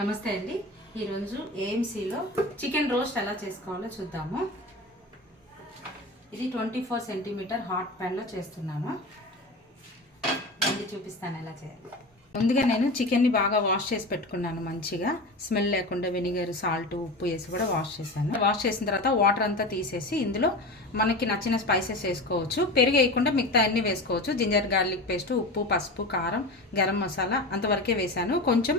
నమస్తే అండి. ఈరోజు ఏఎంసీలో చికెన్ రోస్ట్ ఎలా చేసుకోవాలో చూద్దాము. ఇది ట్వంటీ ఫోర్ సెంటీమీటర్ హాట్ ప్యాన్లో చేస్తున్నాము రండి చూపిస్తాను ఎలా చేయాలి. ముందుగా నేను చికెన్ని బాగా వాష్ చేసి పెట్టుకున్నాను మంచిగా. స్మెల్ లేకుండా వెనిగర్ సాల్ట్ ఉప్పు వేసి కూడా వాష్ చేశాను. వాష్ చేసిన తర్వాత వాటర్ అంతా తీసేసి ఇందులో మనకి నచ్చిన స్పైసెస్ వేసుకోవచ్చు. పెరుగు వేయకుండా మిగతా అన్ని వేసుకోవచ్చు. జింజర్ గార్లిక్ పేస్ట్ ఉప్పు పసుపు కారం గరం మసాలా అంతవరకే వేశాను. కొంచెం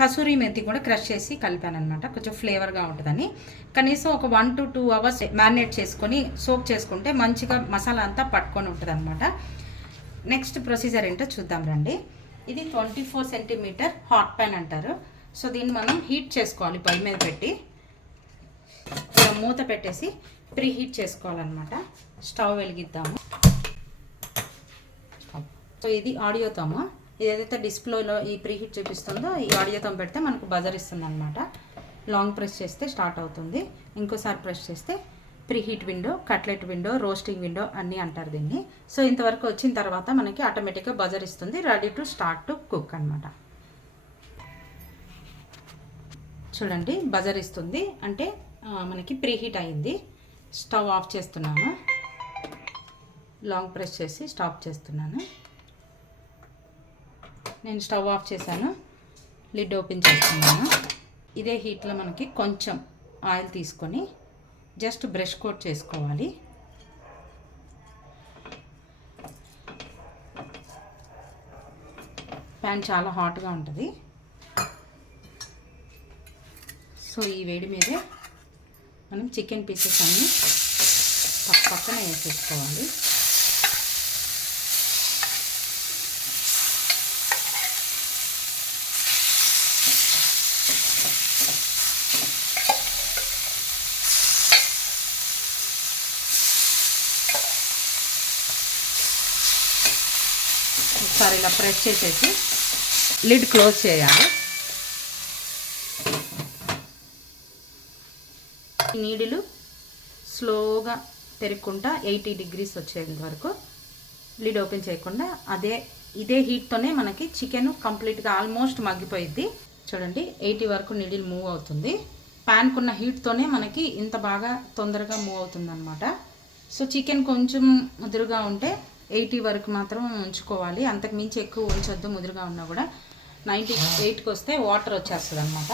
కసూరి మెంతి కూడా క్రష్ చేసి కలిపాను అనమాట కొంచెం ఫ్లేవర్గా ఉంటుందని. కనీసం ఒక one to two hours marinate చేసుకొని సోక్ చేసుకుంటే మంచిగా మసాలా అంతా పట్టుకొని ఉంటుంది నెక్స్ట్ ప్రొసీజర్ ఏంటో చూద్దాం రండి. ఇది twenty four centimetre hot pan అంటారు. సో దీన్ని మనం హీట్ చేసుకోవాలి పొయ్యి మీద పెట్టి. మూత పెట్టేసి ప్రీ హీట్ చేసుకోవాలన్నమాట. స్టవ్ వెలిగిద్దాము. సో ఇది ఆడియో తోమ. ఇది ఏదైతే డిస్ప్లేలో ఈ ప్రీ హీట్ చూపిస్తుందో ఈ ఆడియో తోమ పెడితే మనకు బజర్ ఇస్తుంది అనమాట లాంగ్ ప్రెస్ చేస్తే స్టార్ట్ అవుతుంది. ఇంకోసారి ప్రెస్ చేస్తే preheat window cutlet window roasting window అన్నీ అంటారు దీన్ని. సో ఇంతవరకు వచ్చిన తర్వాత మనకి ఆటోమేటిక్గా బజర్ ఇస్తుంది ready to start to cook అనమాట చూడండి బజర్ ఇస్తుంది. అంటే మనకి ప్రీ హీట్ అయింది. స్టవ్ ఆఫ్ చేస్తున్నాను. లాంగ్ ప్రెస్ చేసి స్టాప్ చేస్తున్నాను. నేను స్టవ్ ఆఫ్ చేశాను. లిడ్ ఓపెన్ చేస్తున్నాను. ఇదే హీట్లో మనకి కొంచెం ఆయిల్ తీసుకొని జస్ట్ బ్రష్ కోట్ చేసుకోవాలి. ప్యాన్ చాలా హాట్గా ఉంటుంది. సో ఈ వేడి మీదే మనం చికెన్ పీసెస్ అన్నీ పక్క పక్కన వేసేసుకోవాలి. ఒకసారి ఇలా ప్రెస్ చేసేసి లిడ్ క్లోజ్ చేయాలి. నీడిలు స్లోగా పెరుగుకుంటా ఎయిటీ డిగ్రీస్ వచ్చేంత వరకు లిడ్ ఓపెన్ చేయకుండా అదే ఇదే హీట్తోనే మనకి చికెన్ కంప్లీట్గా ఆల్మోస్ట్ మగ్గిపోయిద్ది. చూడండి ఎయిటీ వరకు నీడిల్ మూవ్ అవుతుంది. ప్యాన్కున్న హీట్తోనే మనకి ఇంత బాగా తొందరగా మూవ్ అవుతుంది అనమాట సో చికెన్ కొంచెం ముదురుగా ఉంటే ఎయిటీ వరకు మాత్రం ఉంచుకోవాలి. అంతకు మించి ఎక్కువ ఉంచొద్దు ముదురుగా ఉన్నా కూడా. నైంటీ ఎయిట్కి వస్తే వాటర్ వచ్చేస్తుంది అనమాట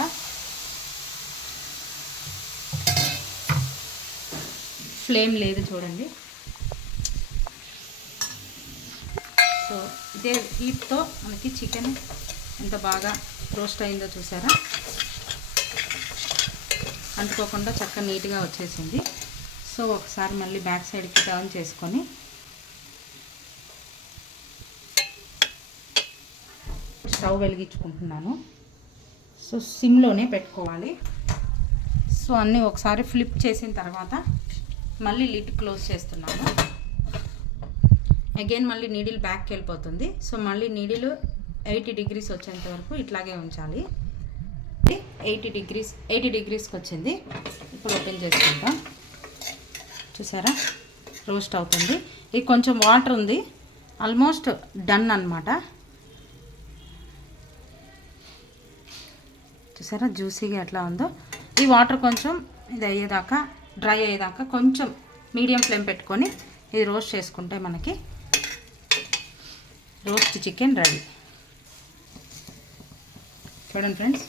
ఫ్లేమ్ లేదు చూడండి. సో ఇదే హీట్తో మనకి చికెన్ ఎంత బాగా రోస్ట్ అయిందో చూసారా? అంటుకోకుండా చక్కగా నీట్గా వచ్చేసింది. సో ఒకసారి మళ్ళీ బ్యాక్ సైడ్కి టర్న్ చేసుకొని స్టవ్ వెలిగించుకుంటున్నాను. సో సిమ్లోనే పెట్టుకోవాలి. సో అన్నీ ఒకసారి ఫ్లిప్ చేసిన తర్వాత మళ్ళీ లిడ్ క్లోజ్ చేస్తున్నాను. అగైన్ మళ్ళీ నీడిల్ బ్యాక్కి వెళ్ళిపోతుంది. సో మళ్ళీ నీడిల్ ఎయిటీ డిగ్రీస్ వచ్చేంత వరకు ఇట్లాగే ఉంచాలి. ఎయిటీ డిగ్రీస్ ఎయిటీ డిగ్రీస్కి వచ్చింది. ఇప్పుడు ఓపెన్ చేసుకుంటాం చూసారా? రోస్ట్ అవుతుంది. ఇది కొంచెం వాటర్ ఉంది. ఆల్మోస్ట్ డన్ అనమాట చూసారా? జ్యూసీగా ఎట్లా ఉందో. ఈ వాటర్ కొంచెం ఇది అయ్యేదాకా డ్రై అయ్యేదాకా కొంచెం మీడియం ఫ్లేమ్ పెట్టుకొని ఇది రోస్ట్ చేసుకుంటే మనకి రోస్ట్ చికెన్ రెడీ. చూడండి ఫ్రెండ్స్.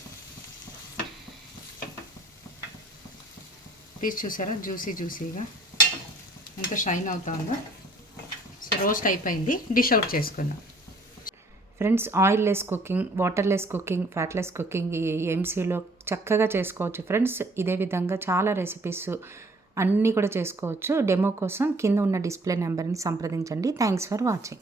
పీస్ చూసారా? జ్యూసీ జ్యూసీగా ఎంత షైన్ అవుతుందో. సో రోస్ట్ అయిపోయింది. డిష్ అవుట్ చేసుకుందాం. Friends oilless cooking waterless cooking fatless cooking ఈ ఎంసీలో చక్కగా చేసుకోవచ్చు. ఫ్రెండ్స్ ఇదే విధంగా చాలా రెసిపీస్ అన్నీ కూడా చేసుకోవచ్చు. డెమో కోసం కింద ఉన్న డిస్ప్లే నెంబర్ని సంప్రదించండి. Thanks for watching.